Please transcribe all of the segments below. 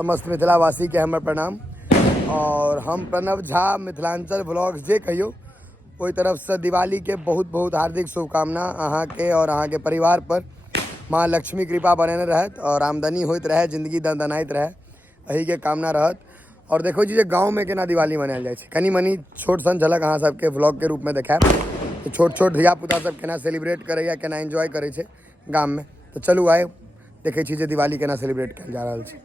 समस्त मिथिलावासी के हमर प्रणाम। और हम प्रणव झा मिथिलांचल व्लॉग्स जे कहियो ओई तरफ से दिवाली के बहुत बहुत हार्दिक शुभकामना अहाँ के और अहाँ के परिवार पर। माँ लक्ष्मी कृपा बनेने रहत और आमदनी होइत रहे, जिंदगी दनदनाइत रहे, यही के कामना रहत। और देखो जी गाँव में केना दिवाली मनायल जाए, कनी मनी छोट सन झलक अहाँ सबके व्लॉग के रूप में देखाएब। तो छोट छोट धियापुता सब केना सेलिब्रेट करैया, केना एंजॉय करे छे गाम में। तो चलू आए देखे छी जे दिवाली केना सेलिब्रेट कयल जा रहल छै।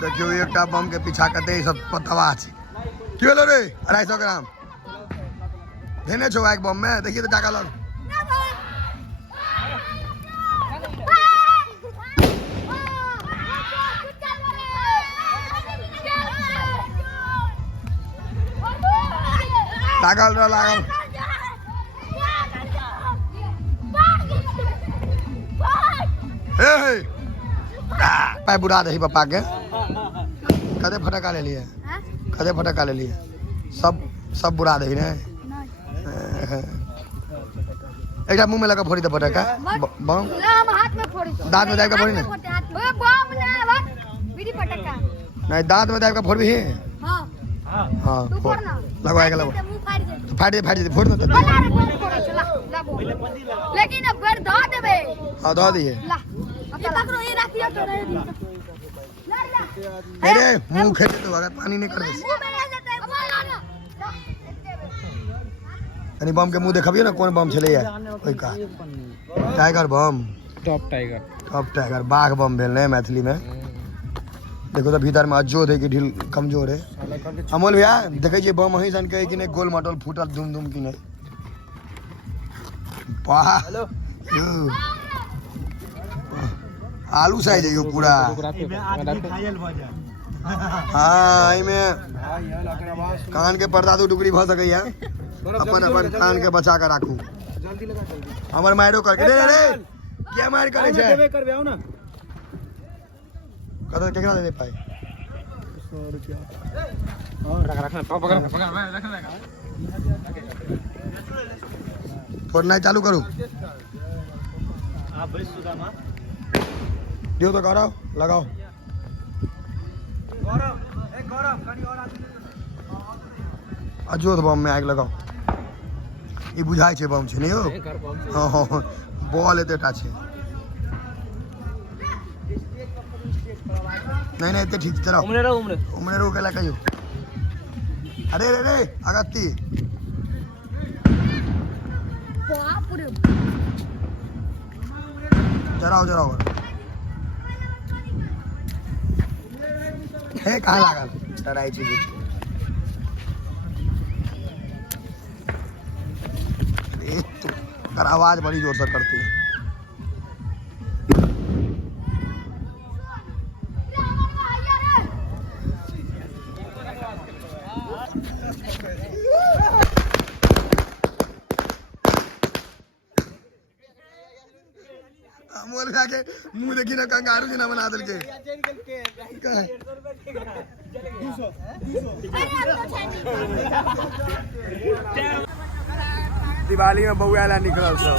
देखियो एकटा बम के पीछा कते सब पतवा छै। की भेलो रे? 250 ग्राम धेने छौ एक बम में, देखिए तो टाका लग। लागल रह लागल। पाय बुरा दही पप्पा के। कदे फटका ले लिए? कदे फटका ले लिए? सब बुरा दही ने। एकटा मुंह में लगा फोड़ी दे फटका। बम हम हाथ में फोड़ी। दांत में दाब के फोड़ी ना। ओ बम ना बीड़ी फटका। नहीं दांत में दाब के फोड़बी। हां हां तू फोड़ ना। लगवाएगा लगवा। फाड़ दे फोड़ दे। लेकिन अब घर धो देबे। हां धो दिए। ये पकड़ो, ये रखियो तो रहे दी। अरे मुंह खेते तो अगर पानी नहीं कर दे। अरे बम के मुंह देखबियो ना कोन बम छले ओइ का। टाइगर बम, टॉप टाइगर बाघ बम भेल ने मैथिली में। देखो तो भीतर में अज्जो दे की ढील कमजोर है। अमोल भैया देखे छी बम वही सन के कि ने गोल मटोल फूटल धूम धूम की ने। वाह हेलो आलू साइज है यो पूरा। हाँ इमे कान के पर्दा तो टुकड़ी भ सके है। अपन अपन कान के बचा के राखू। हमर मारो करके रे रे क्या मार करे छे? देबे करबे आओ ना। कदर केकरा दे पाए? 100 रुपया। हां रखना पकड़ रखना। फोड़ना चालू करूं? आप बड़ी सुदामा दियो तो गौरव लगाओ। गौरव कनी और आदमी अजोत बम में आग लगाओ। ई बुझाय छे बम छे नहीं हो? हां बॉल एतेटा छे। नहीं एते ठीक चलो। उमरे रो केला कहियो। अरे रे रे अगत्ती बाप रे। जराओ है कहाँ लागल चढ़ाई चीज। तो आवाज बड़ी जोर से करती है। अमोल खा के मुंह देखी ना कंगारू जी ना बना दिल के। दिवाली में बउआ ला निकलल सब।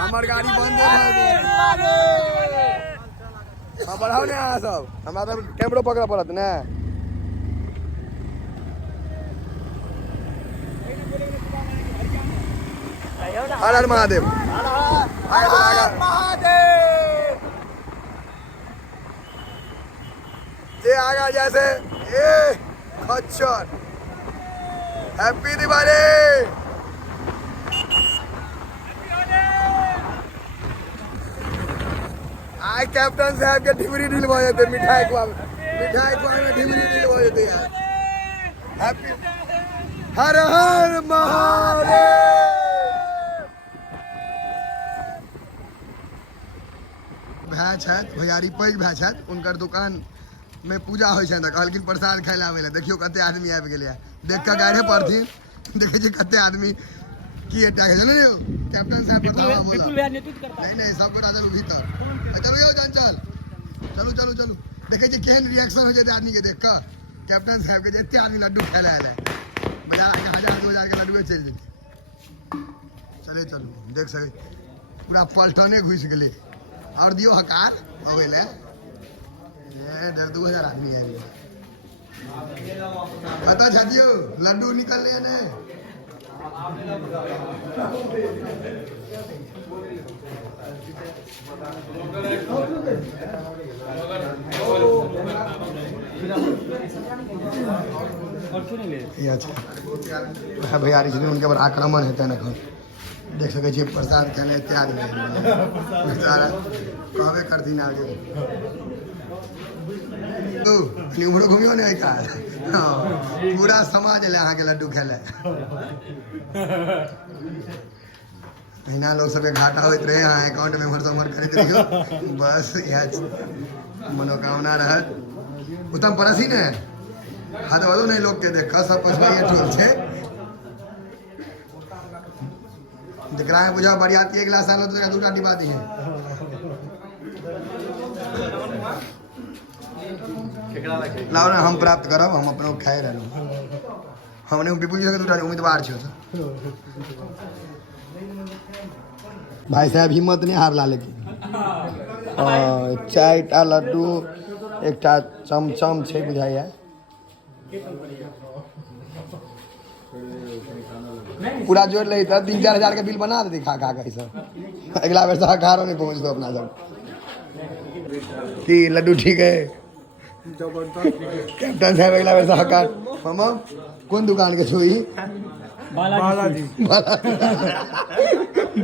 हमर गाड़ी बंद हो गई। हां बढ़ाओ ने आ सब। हमरा तो कैमरा पकड़ा पड़त ने। हर हर महादेव। जे आगा जैसे ए खच्चर। हैप्पी दिवाली। आई कैप्टन साहब के ढिमरी ढील हो जाते। मिठाई में ढिमरी ढील हो जाते यार। हैप्पी हर हर महादेव। भाई छथि भैयारी पैघ भाई छथि, उनकर दुकान में पूजा होइ छै त कहलखिन प्रसाद खाय ला आबै ला। देखियो कते आदमी आबि गेलै। देख के गाड़े पड़थिन। देखे छी कते आदमी की अटैक है ने। कैप्टन साहब बतावा बोला बिल्कुल भैया नेतृत्व करता है। नहीं सब गोटा चलो भीतर। चलो यो चल चलो देखे छी केहन रिएक्शन हो जेते आदमी के देख के। कैप्टन साहब के जते आदमी लड्डू खाय ला आले बाजार के 1000-2000 के लड्डू चल जेते। चलो देख सके पूरा पलटने घुस गेलै। और दियो हकार अबे ले ये 2000 आदमी है पता छाजियो लड्डू निकल रहे ने ये अच्छा भैया उनके ऊपर आक्रमण हेतै न देख सकै छियै प्रसाद खाने तैयार बेचारा कहबे करथिन आगे उम्हरो घूमियो ने का पूरा समाज ले अहाँ के लड्डू खेले महीना लोग सबके घाटा होइत रहे अहाँ अकाउंट में भर करैत रहियो बस यह मनोकामना रहत उत्तम परसी ने हाथ वालों नहीं लोग के देख सब कुछ नहीं ठीक है दिखरा है बुझा बरियाती एक गिलास आलो तो दूटा डिब्बा दी है लाओ ना हम प्राप्त करब हम अपने खाए रहलो हमने विपुल जी के दूटा उम्मीदवार छो भाई साहब हिम्मत नहीं हारला लेकिन चारटा लड्डू एकटा चमचम छे बुझाइया पूरा जोड़ ले 3-4 हजार के बिल बना दे खा कैसा अगला बार सहकारों में पहुंच दो अपना सब कि लड्डू ठीक है कैप्टन साहब अगला बार सहकार हम कौन दुकान के छुई बालाजी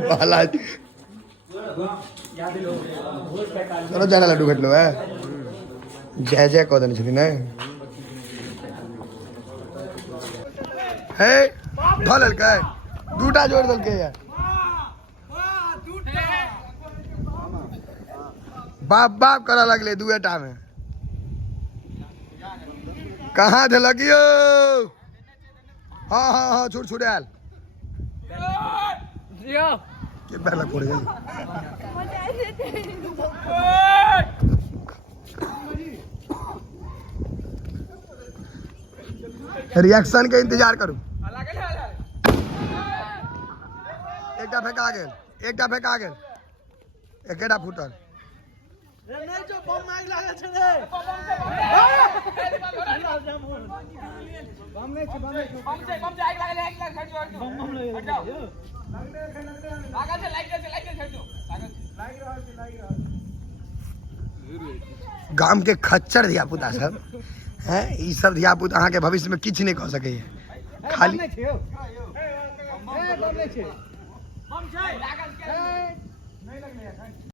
बालाजी चलो जाना लड्डू खट लो है जय जय कह देने छथिन है धो ललकै दूटा जोड़ दलकै यार बाप बाप करा लगले दुएटा में कहाँ थे लगियो हाँ हाँ हाँ छुट छुड़ाल के पहला पड़ गई रिएक्शन के इंतजार करूं एकटा फेंका गेल एकेटा फुटल गाम के खच्चर धिया पुता सब हैं ई सब धिया पुता अहाँ के भविष्य में किछ नहीं कह सके खाली